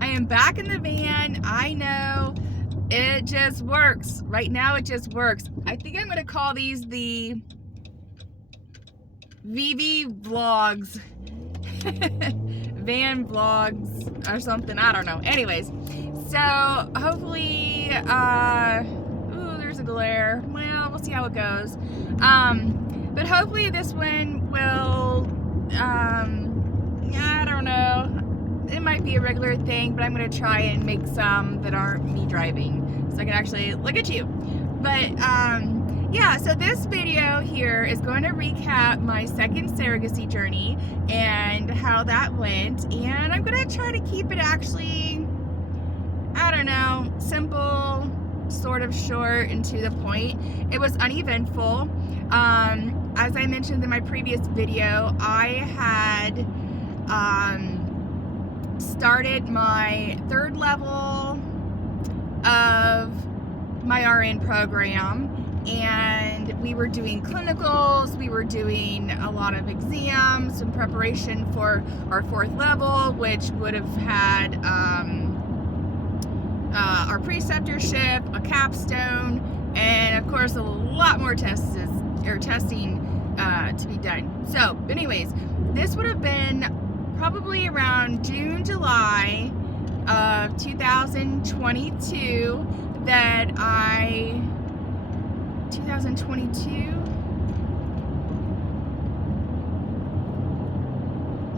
I am back in the van. I know. It just works. Right now it just works. I think I'm going to call these the VV vlogs. Van vlogs or something. I don't know. Anyways, so hopefully, ooh, there's a glare. Well, we'll see how it goes. But hopefully this one will, I don't know. It might be a regular thing, but I'm going to try and make some that aren't me driving so I can actually look at you. But, yeah, so this video here is going to recap my second surrogacy journey and how that went. And I'm going to try to keep it actually, I don't know, simple, sort of short and to the point. It was uneventful. As I mentioned in my previous video, I had started my third level of my RN program, and we were doing clinicals, we were doing a lot of exams in preparation for our fourth level, which would have had our preceptorship, a capstone, and of course a lot more testing to be done. So anyways, this would have been probably around June, July of 2022 that 2022?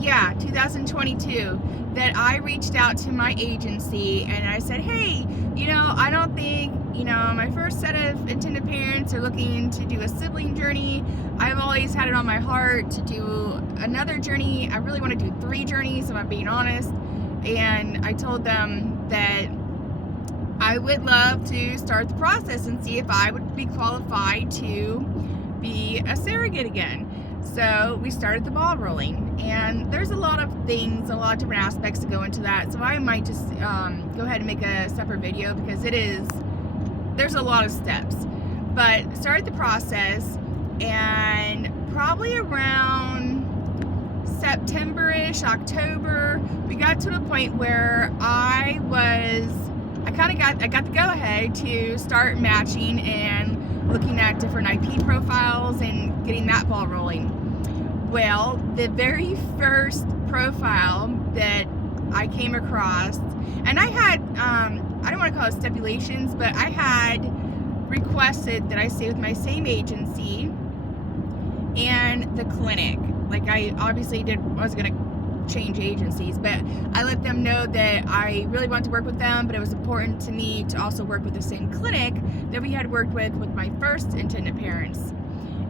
Yeah, 2022, that I reached out to my agency and I said, hey, I don't think, my first set of intended parents are looking to do a sibling journey. I've always had it on my heart to do another journey. I really want to do 3 journeys, if I'm being honest. And I told them that I would love to start the process and see if I would be qualified to be a surrogate again. So we started the ball rolling, and there's a lot of things, a lot of different aspects to go into that. So I might just go ahead and make a separate video because there's a lot of steps. But started the process, and probably around September-ish, October, we got to a point where I got the go-ahead to start matching and looking at different IP profiles and getting that ball rolling. Well, the very first profile that I came across, and I had, I don't want to call it stipulations, but I had requested that I stay with my same agency and the clinic. Like, I obviously was going to change agencies, but I let them know that I really wanted to work with them, but it was important to me to also work with the same clinic that we had worked with my first intended parents,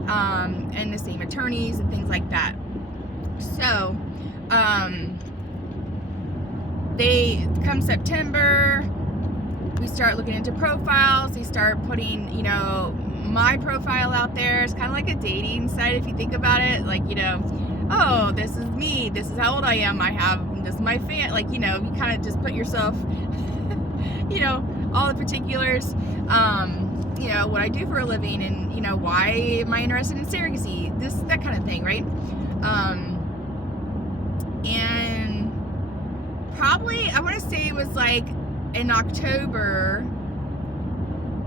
and the same attorneys and things like that. So they come September, we start looking into profiles. They start putting my profile out there. It's kind of like a dating site if you think about it, like, oh, this is me, this is how old I am, this is my fan, like, you kind of just put yourself, all the particulars, what I do for a living, and, why am I interested in surrogacy, that kind of thing, right? And probably, I want to say it was like in October,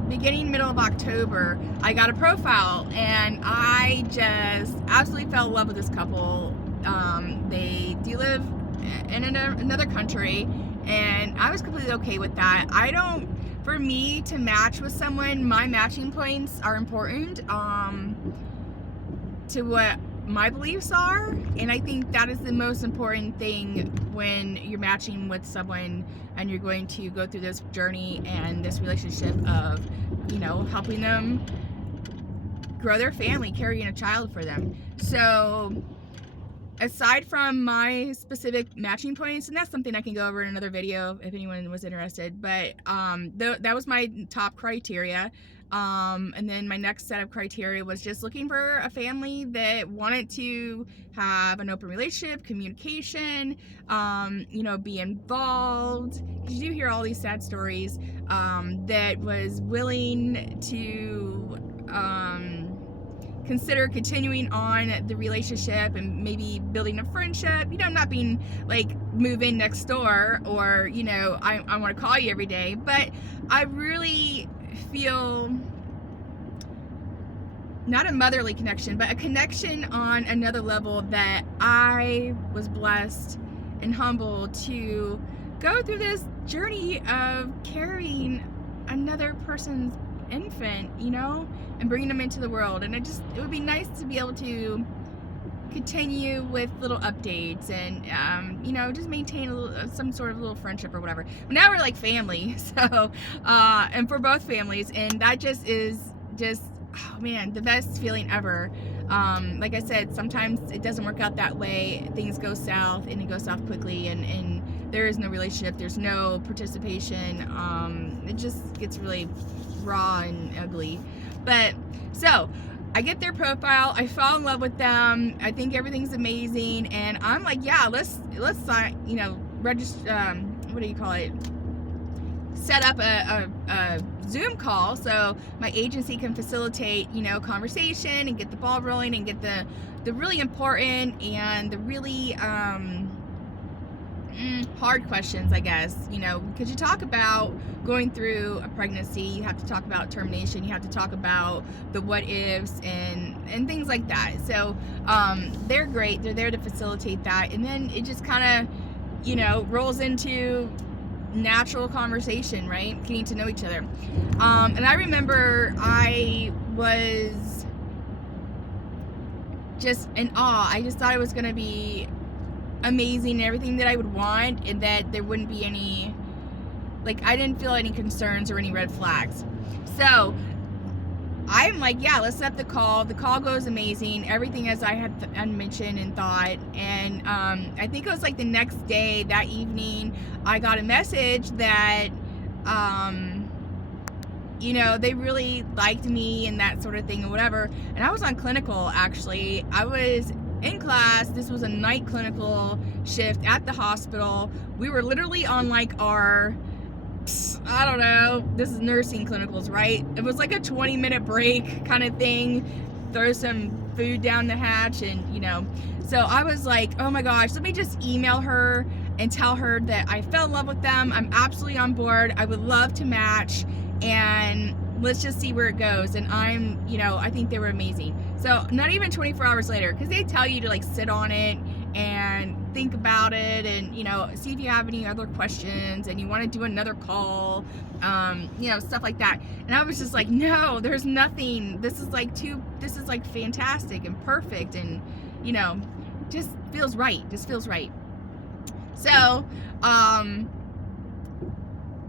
beginning, middle of October, I got a profile, and I just absolutely fell in love with this couple. They do live in another country, and I was completely okay with that. For me to match with someone, my matching points are important to what my beliefs are, and I think that is the most important thing when you're matching with someone and you're going to go through this journey and this relationship of helping them grow their family, carrying a child for them. So aside from my specific matching points, and that's something I can go over in another video if anyone was interested, but that was my top criteria. And then my next set of criteria was just looking for a family that wanted to have an open relationship, communication, be involved, because you do hear all these sad stories, that was willing to consider continuing on the relationship and maybe building a friendship. Not being like move in next door, or I want to call you every day, but I really feel not a motherly connection, but a connection on another level, that I was blessed and humbled to go through this journey of carrying another person's infant, and bringing them into the world. And it would be nice to be able to continue with little updates and just maintain some sort of little friendship or whatever. But now we're like family, so and for both families, and that is oh man, the best feeling ever. Like I said, sometimes it doesn't work out that way. Things go south, and it goes south quickly, and there is no relationship, there's no participation. It just gets really raw and ugly. But so I get their profile, I fall in love with them, I think everything's amazing, and I'm like, yeah, let's register, what do you call it, set up a Zoom call so my agency can facilitate conversation and get the ball rolling and get the really important and the really hard questions, I guess, because you talk about going through a pregnancy, you have to talk about termination, you have to talk about the what ifs and things like that. So they're great, they're there to facilitate that, and then it just kind of rolls into natural conversation, right? Getting to know each other. And I remember I was just in awe. I just thought it was going to be amazing, everything that I would want, and that there wouldn't be any, I didn't feel any concerns or any red flags. So I'm like, yeah, let's set up the call. The call goes amazing, everything as I had mentioned and thought. And I think it was the next day, that evening, I got a message that they really liked me and that sort of thing and whatever. And I was on clinical, actually. I was in class. This was a night clinical shift at the hospital. We were literally on our, I don't know, this is nursing clinicals, right? It was like a 20-minute break kind of thing. Throw some food down the hatch, and so I was like, oh my gosh, let me just email her and tell her that I fell in love with them. I'm absolutely on board. I would love to match, and let's just see where it goes. And I think they were amazing. So not even 24 hours later, because they tell you to sit on it and think about it, and see if you have any other questions, and you want to do another call, stuff like that. And I was just like, no, there's nothing. This is fantastic and perfect, and just feels right. So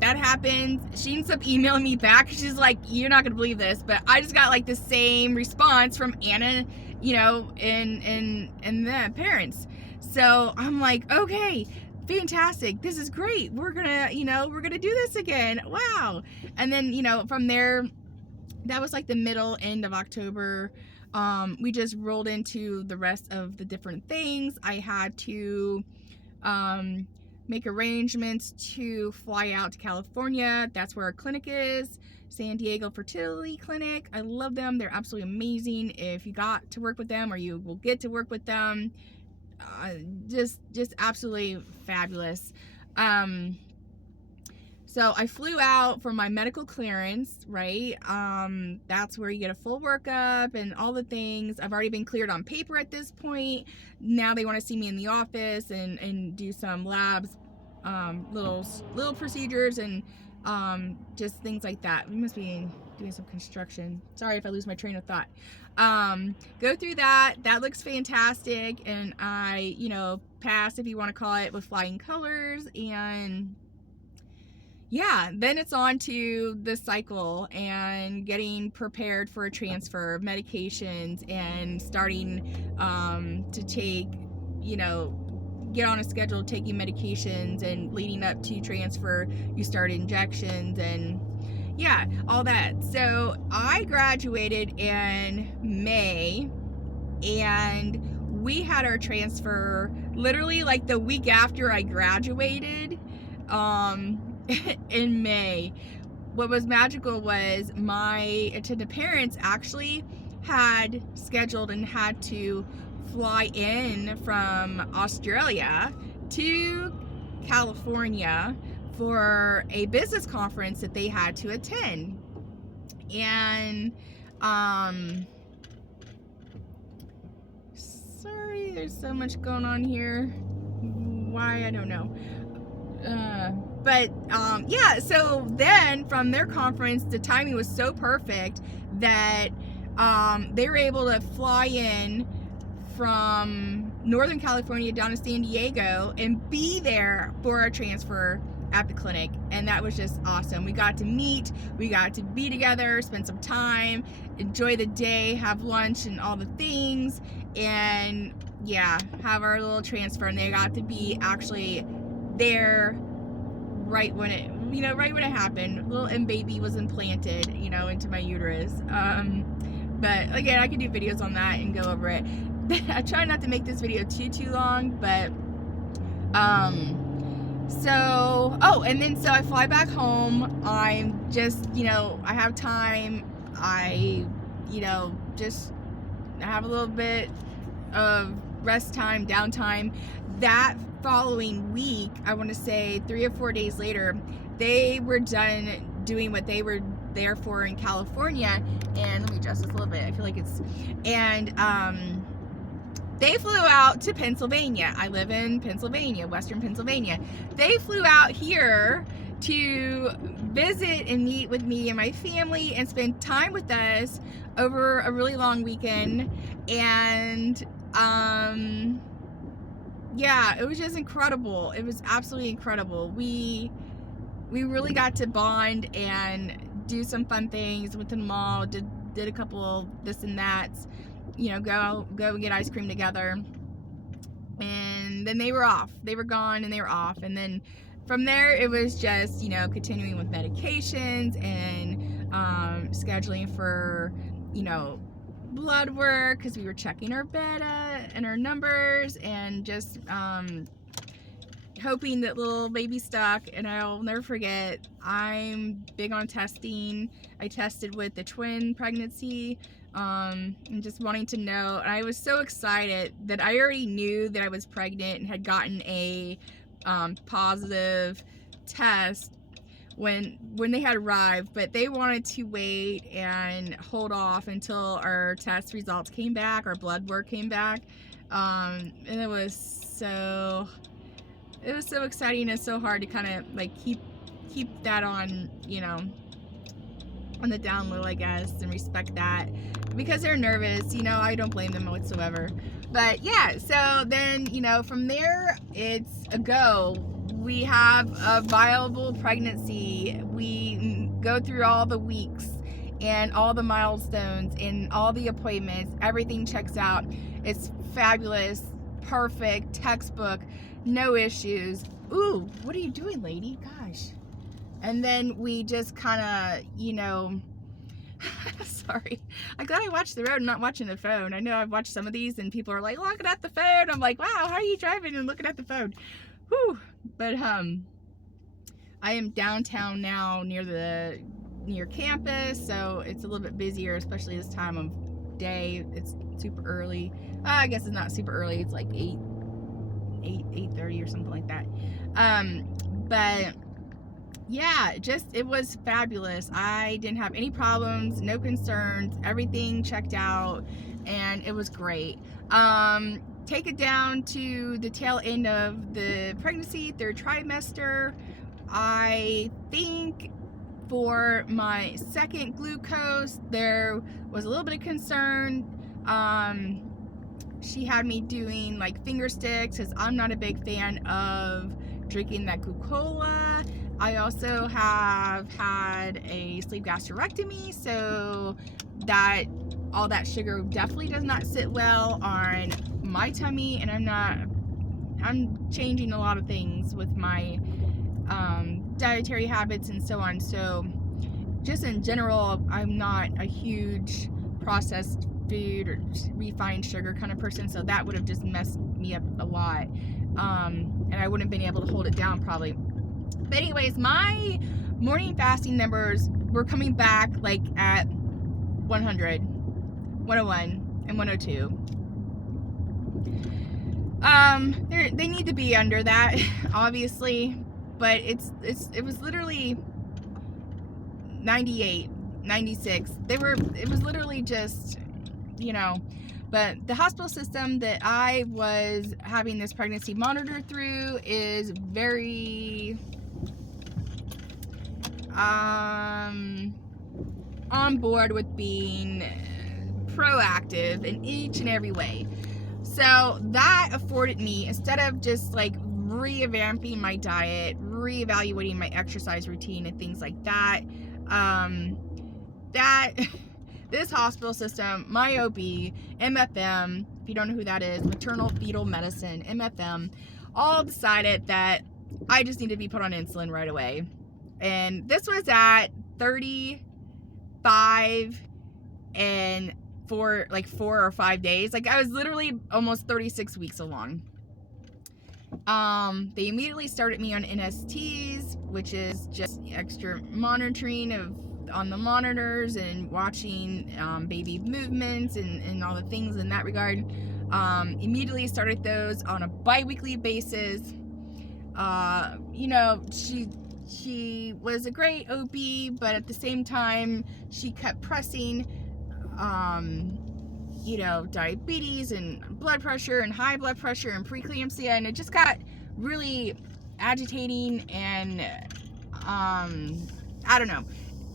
that happened. She ends up emailing me back. She's like, you're not gonna believe this, but I just got the same response from Anna, and the parents. So I'm like, okay, fantastic, this is great, we're gonna do this again, wow. And then from there, that was the middle end of October. We just rolled into the rest of the different things. I had to make arrangements to fly out to California. That's where our clinic is, San Diego Fertility Clinic. I love them, they're absolutely amazing. If you got to work with them, or you will get to work with them, just absolutely fabulous. So I flew out for my medical clearance, right? That's where you get a full workup and all the things. I've already been cleared on paper at this point. Now they want to see me in the office and do some labs, little procedures, and just things like that. We must be doing some construction. Sorry if I lose my train of thought. Go through that. That looks fantastic, and I, passed, if you want to call it, with flying colors. And yeah, then it's on to the cycle and getting prepared for a transfer, medications, and starting to take, get on a schedule taking medications, and leading up to transfer, you start injections, and yeah, all that. So I graduated in May, and we had our transfer literally the week after I graduated. In May. What was magical was my attendant parents actually had scheduled and had to fly in from Australia to California for a business conference that they had to attend. And sorry, there's so much going on here. Why, I don't know. Yeah, so then from their conference, the timing was so perfect that they were able to fly in from Northern California down to San Diego and be there for a transfer at the clinic. And that was just awesome. We got to meet, we got to be together, spend some time, enjoy the day, have lunch and all the things, and yeah, have our little transfer. And they got to be actually there right when it happened. Little M baby was implanted, into my uterus. But again, I could do videos on that and go over it. I try not to make this video too long, but so I fly back home. I'm just, I have time. I just have a little bit of rest time, downtime. That following week, I want to say 3 or 4 days later, they were done doing what they were there for in California. And let me adjust this a little bit. I feel like they flew out to Pennsylvania. I live in Pennsylvania, Western Pennsylvania. They flew out here to visit and meet with me and my family and spend time with us over a really long weekend. And yeah, it was just incredible. It was absolutely incredible. We really got to bond and do some fun things. Went to the mall, did a couple this and that's, go and get ice cream together. And then they were off. They were gone and they were off. And then from there, it was just, continuing with medications and scheduling for, blood work, because we were checking our beta and our numbers, and just hoping that little baby stuck. And I'll never forget, I'm big on testing. I tested with the twin pregnancy, and just wanting to know. And I was so excited that I already knew that I was pregnant and had gotten a positive test when they had arrived, but they wanted to wait and hold off until our test results came back, our blood work came back. And it was so exciting and so hard to kind of like keep that on, on the down low, I guess, and respect that, because they're nervous. I don't blame them whatsoever. But yeah, so then, from there, it's a go. We have a viable pregnancy. We go through all the weeks and all the milestones and all the appointments. Everything checks out. It's fabulous, perfect, textbook, no issues. Ooh, what are you doing, lady? Gosh. And then we just kind of, sorry. I'm glad I watched the road and not watching the phone. I know I've watched some of these and people are like, looking at the phone. I'm like, wow, how are you driving and looking at the phone? Whew. But I am downtown now near campus, so it's a little bit busier, especially this time of day. It's super early. I guess it's not super early. It's like 8:30 or something like that. But yeah, it was fabulous. I didn't have any problems, no concerns. Everything checked out, and it was great. Take it down to the tail end of the pregnancy, 3rd trimester. I think for my 2nd glucose, there was a little bit of concern. She had me doing like finger sticks, because I'm not a big fan of drinking that glucola. I also have had a sleeve gastrectomy, so that all that sugar definitely does not sit well on my tummy, and I'm changing a lot of things with my dietary habits and so on. So just in general, I'm not a huge processed food or refined sugar kind of person, so that would have just messed me up a lot, and I wouldn't have been able to hold it down probably. But anyways, my morning fasting numbers were coming back like at 100. 101 and 102. They need to be under that, obviously, but it was literally 98, 96. It was literally just, you know, but the hospital system that I was having this pregnancy monitored through is very on board with being proactive in each and every way. So that afforded me, instead of just like revamping my diet, reevaluating my exercise routine and things like that, that this hospital system, my OB, MFM, if you don't know who that is, maternal fetal medicine, MFM, all decided that I just need to be put on insulin right away. And this was at 35 and for like 4 or 5 days. Like, I was literally almost 36 weeks along. They immediately started me on NSTs, which is just extra monitoring on the monitors and watching baby movements and all the things in that regard. Immediately started those on a bi-weekly basis. You know, she was a great OB, but at the same time, she kept pressing, you know, diabetes and blood pressure and high blood pressure and preeclampsia, and it just got really agitating, and I don't know,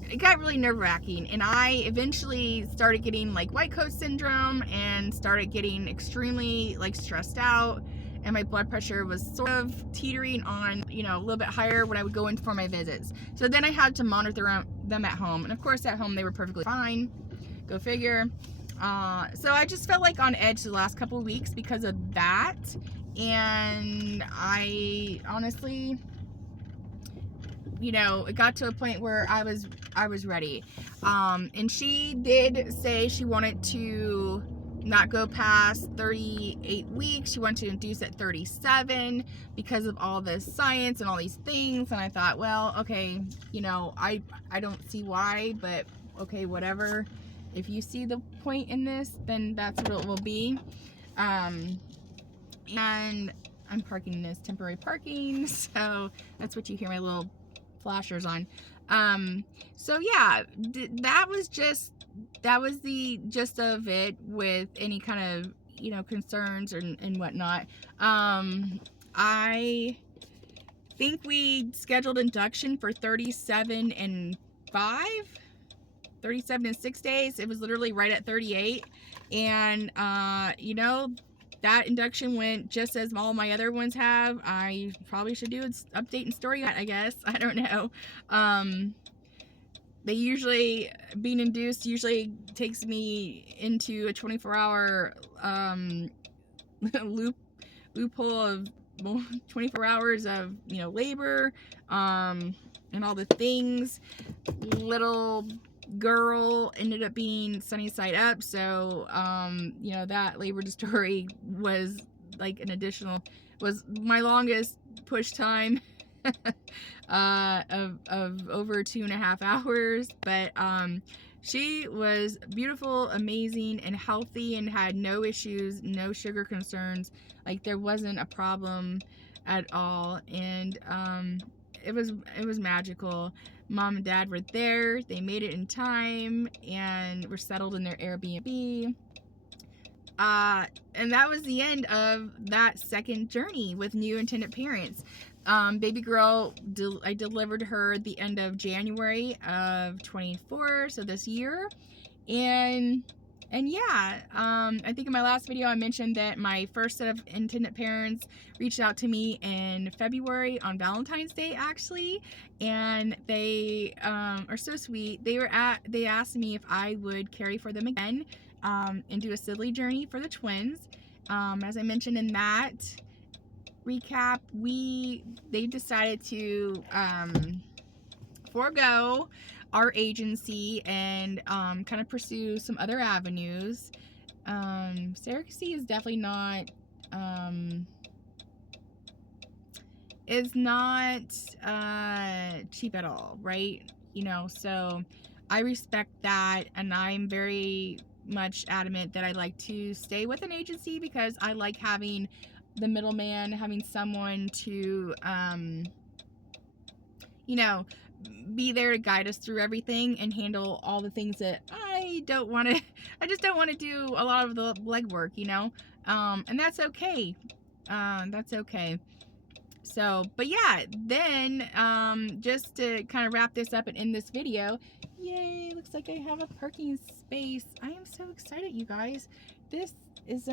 it got really nerve-wracking, and I eventually started getting like white coat syndrome and started getting extremely like stressed out, and my blood pressure was sort of teetering on, you know, a little bit higher when I would go in for my visits. So then I had to monitor them at home, and of course at home they were perfectly fine. Go figure. So I just felt like on edge the last couple of weeks because of that, and I honestly, you know, it got to a point where I was ready. And she did say she wanted to not go past 38 weeks. She wanted to induce at 37 because of all this science and all these things. And I thought, well, okay, you know, I don't see why, but okay, whatever. If you see the point in this, then that's what it will be. And I'm parking in this temporary parking, so that's what you hear my little flashers on. So yeah, that was the gist of it, with any kind of, you know, concerns and whatnot. I think we scheduled induction for 37 and 6 days. It was literally right at 38, and you know, that induction went just as all my other ones have. I probably should do an update and story, I guess. I don't know. They usually, being induced usually takes me into a 24-hour loophole of 24 hours of, you know, labor, and all the things. Little girl ended up being sunny side up, so you know, that labor story was like was my longest push time of over 2.5 hours, but she was beautiful, amazing, and healthy, and had no issues, no sugar concerns. Like, there wasn't a problem at all, and it was magical. Mom and Dad were there. They made it in time and were settled in their Airbnb. And that was the end of that second journey with new intended parents. Baby girl, I delivered her the end of January of 24, so this year. And yeah, I think in my last video I mentioned that my first set of intended parents reached out to me in February on Valentine's Day, actually, and they are so sweet. They asked me if I would carry for them again, and do a sibling journey for the twins. As I mentioned in that recap, they decided to forego our agency and kind of pursue some other avenues. Surrogacy is definitely not cheap at all, right? You know, so I respect that, and I'm very much adamant that I like to stay with an agency because I like having the middleman, having someone to, you know, be there to guide us through everything and handle all the things that I don't want to, I just don't want to do a lot of the legwork, you know? And that's okay. That's okay. So, but yeah, then, just to kind of wrap this up and end this video, yay, looks like I have a parking space. I am so excited, you guys. This is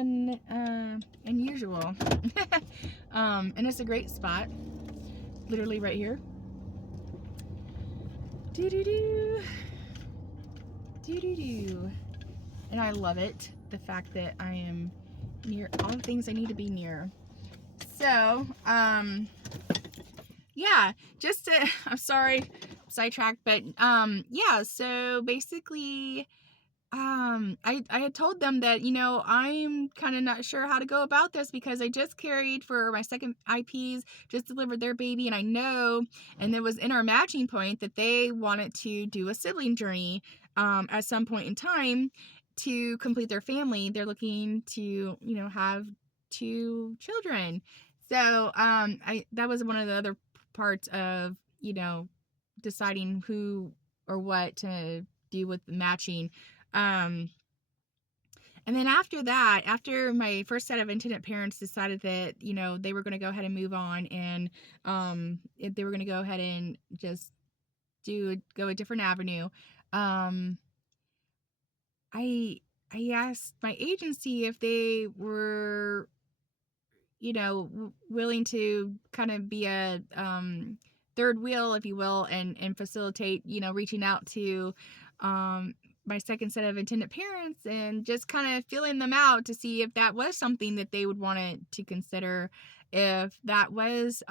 unusual. And it's a great spot, literally right here. Do-do-do. Do-do-do. And I love it, the fact that I am near all the things I need to be near. So, yeah, just to, I'm sorry, sidetracked, but, yeah, so basically, I had told them that, you know, I'm kind of not sure how to go about this because I just carried for my second IPs, just delivered their baby, and I know, and it was in our matching point that they wanted to do a sibling journey, at some point in time to complete their family. They're looking to, you know, have 2 children. So, that was one of the other parts of, you know, deciding who or what to do with the matching. And then after that, after my first set of intended parents decided that, you know, they were going to go ahead and move on, and they were going to go ahead and just go a different avenue, I asked my agency if they were, you know, willing to kind of be a third wheel, if you will, and facilitate, you know, reaching out to my second set of intended parents and just kind of feeling them out to see if that was something that they would want to consider, if that was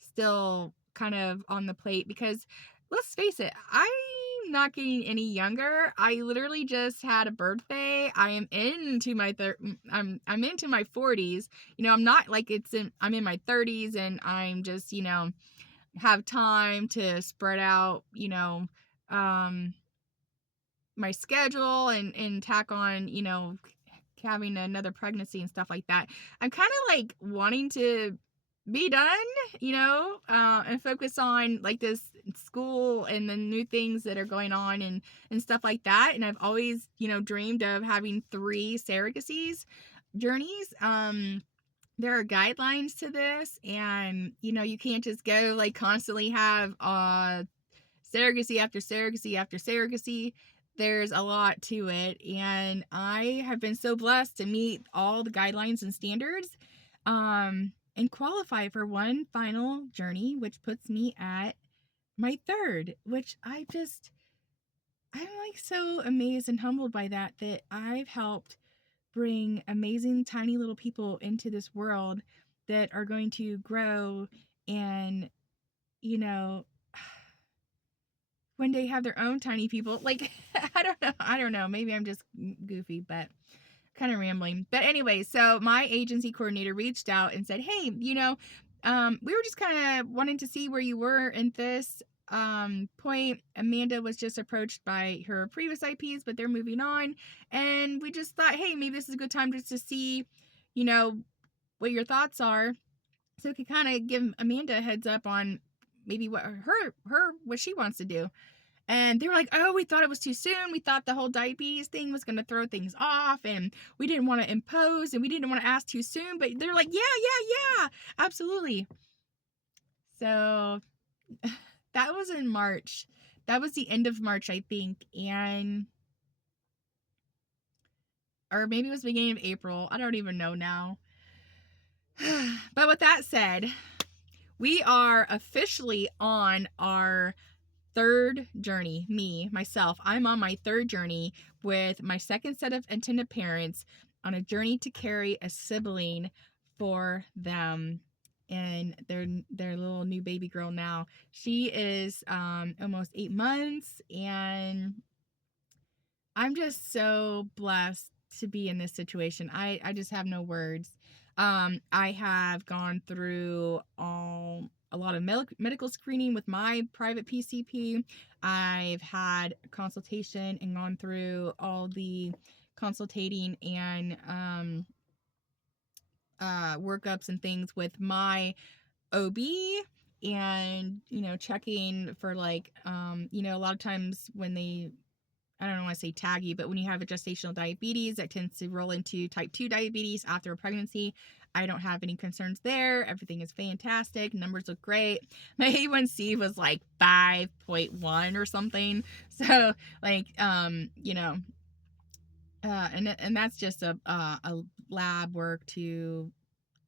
still kind of on the plate. Because let's face it, I'm not getting any younger. I literally just had a birthday. I am into my I'm into my 40s. You know, I'm not like I'm in my 30s, and I'm just, you know, have time to spread out, you know, my schedule and tack on, you know, having another pregnancy and stuff like that. I'm kind of like wanting to be done, you know, and focus on like this school and the new things that are going on and stuff like that. And I've always, you know, dreamed of having 3 surrogacies journeys. There are guidelines to this, and, you know, you can't just go like constantly have surrogacy after surrogacy after surrogacy. There's a lot to it, and I have been so blessed to meet all the guidelines and standards, and qualify for one final journey, which puts me at my 3rd, which I'm like so amazed and humbled by that I've helped bring amazing tiny little people into this world that are going to grow and, you know, one day have their own tiny people. Like, I don't know. Maybe I'm just goofy, but kind of rambling. But anyway, so my agency coordinator reached out and said, hey, you know, we were just kind of wanting to see where you were in this point. Amanda was just approached by her previous IPs, but they're moving on. And we just thought, hey, maybe this is a good time just to see, you know, what your thoughts are. So we could kind of give Amanda a heads up on maybe what what she wants to do. And they were like, oh, we thought it was too soon. We thought the whole diabetes thing was going to throw things off, and we didn't want to impose, and we didn't want to ask too soon. But they're like, yeah, absolutely. So that was in March. That was the end of March, I think. Or maybe it was the beginning of April. I don't even know now. But with that said, we are officially on our 3rd journey. Myself, I'm on my 3rd journey with my second set of intended parents on a journey to carry a sibling for them and their little new baby girl now. She is almost 8 months, and I'm just so blessed to be in this situation. I just have no words. I have gone through a lot of medical screening with my private PCP. I've had consultation and gone through all the consultating and workups and things with my OB, and checking for like a lot of times when they, I don't want to say taggy, but when you have a gestational diabetes, that tends to roll into type 2 diabetes after a pregnancy. I don't have any concerns there. Everything is fantastic. Numbers look great. My A1C was like 5.1 or something. So like, and that's just a lab work to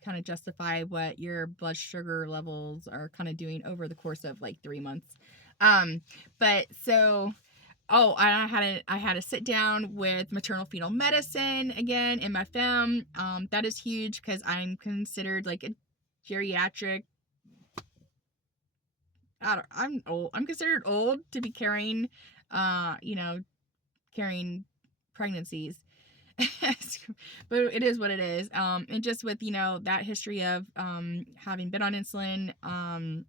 kind of justify what your blood sugar levels are kind of doing over the course of like 3 months. But so, oh, I had to sit down with maternal fetal medicine again, MFM. That is huge because I'm considered like a geriatric. I'm old. I'm considered old to be carrying, carrying pregnancies. But it is what it is. And just with that history of having been on insulin, and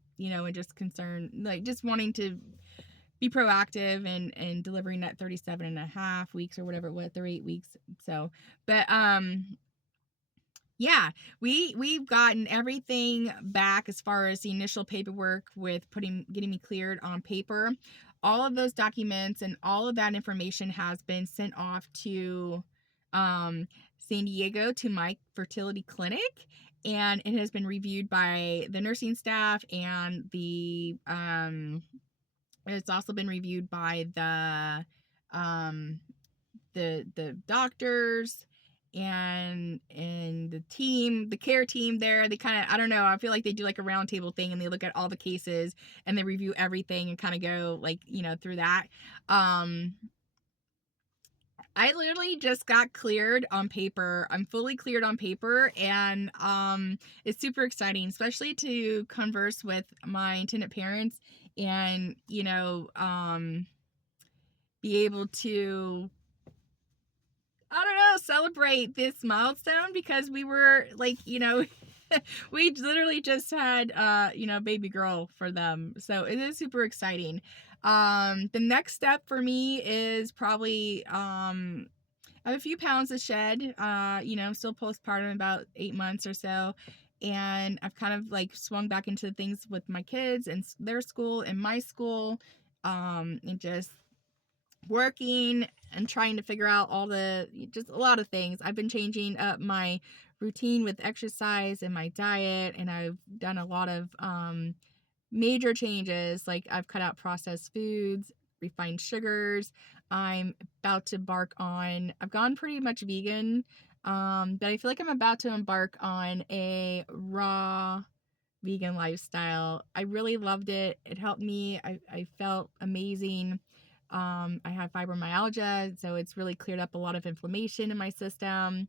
just concern, like just wanting to be proactive and delivering that 37.5 weeks or whatever it was, 38 weeks. So, but yeah, we've gotten everything back as far as the initial paperwork with getting me cleared on paper. All of those documents and all of that information has been sent off to San Diego to my fertility clinic, and it has been reviewed by the nursing staff and it's also been reviewed by the doctors and the care team there. They kind of, I don't know, I feel like they do like a roundtable thing and they look at all the cases and they review everything and kind of go like, through that. I literally just got cleared on paper. I'm fully cleared on paper, and it's super exciting, especially to converse with my intended parents and be able to, I don't know, celebrate this milestone because we were like, we literally just had baby girl for them. So it is super exciting. The next step for me is probably I have a few pounds to shed. I'm still postpartum, about 8 months or so. And I've kind of like swung back into things with my kids and their school and my school, and just working and trying to figure out just a lot of things. I've been changing up my routine with exercise and my diet, and I've done a lot of major changes. Like I've cut out processed foods, refined sugars. I'm about to I've gone pretty much vegan, but I feel like I'm about to embark on a raw vegan lifestyle. I really loved it. It helped me. I felt amazing. I have fibromyalgia, so it's really cleared up a lot of inflammation in my system.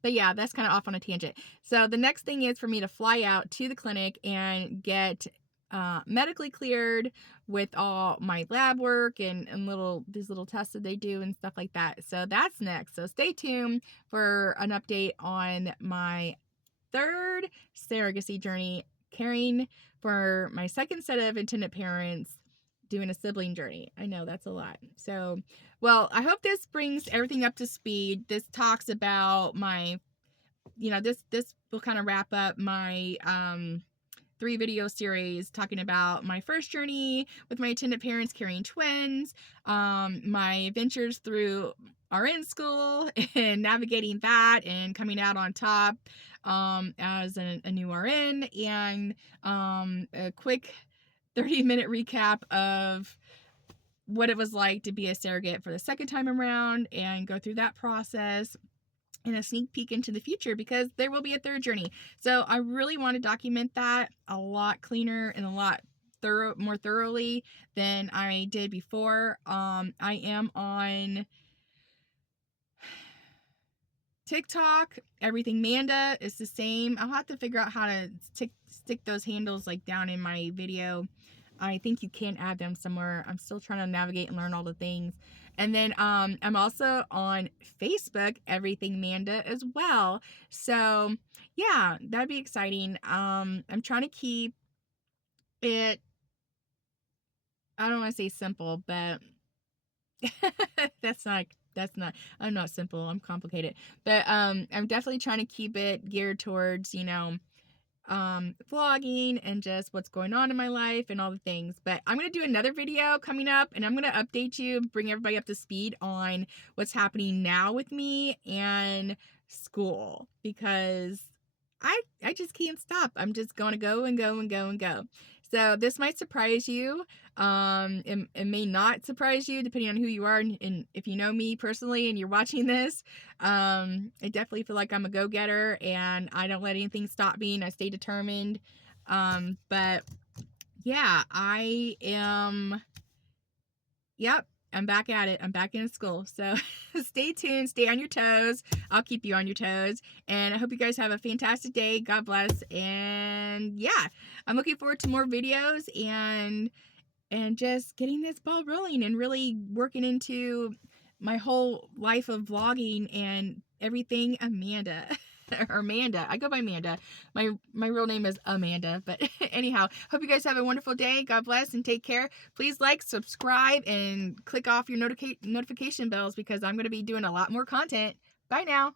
But yeah, that's kind of off on a tangent. So the next thing is for me to fly out to the clinic and get medically cleared with all my lab work and these little tests that they do and stuff like that. So that's next. So stay tuned for an update on my third surrogacy journey, caring for my second set of intended parents, doing a sibling journey. I know that's a lot. So, well, I hope this brings everything up to speed. This talks about my, this will kind of wrap up my 3-video series talking about my first journey with my intended parents carrying twins, my adventures through RN school and navigating that and coming out on top as a new RN, and a quick 30-minute recap of what it was like to be a surrogate for the second time around and go through that process, and a sneak peek into the future because there will be a third journey. So I really want to document that a lot cleaner and a lot more thoroughly than I did before. I am on TikTok. Everything Manda is the same. I'll have to figure out how to stick those handles like down in my video. I think you can add them somewhere. I'm still trying to navigate and learn all the things. And then I'm also on Facebook, Everything Manda, as well. So yeah, that'd be exciting. I'm trying to keep it, I don't want to say simple, but that's not I'm not simple, I'm complicated. But I'm definitely trying to keep it geared towards, vlogging and just what's going on in my life and all the things. But I'm going to do another video coming up, and I'm going to update you, bring everybody up to speed on what's happening now with me and school, because I just can't stop. I'm just going to go and go and go and go. So this might surprise you. It may not surprise you depending on who you are, and if you know me personally and you're watching this. I definitely feel like I'm a go-getter, and I don't let anything stop me, and I stay determined. But yeah, yep, I'm back at it. I'm back in school. So stay tuned, stay on your toes. I'll keep you on your toes. And I hope you guys have a fantastic day. God bless. And yeah, I'm looking forward to more videos and just getting this ball rolling and really working into my whole life of vlogging and everything Amanda. Or Manda. I go by Manda. My real name is Amanda. But anyhow, hope you guys have a wonderful day. God bless and take care. Please like, subscribe, and click off your notification bells, because I'm going to be doing a lot more content. Bye now.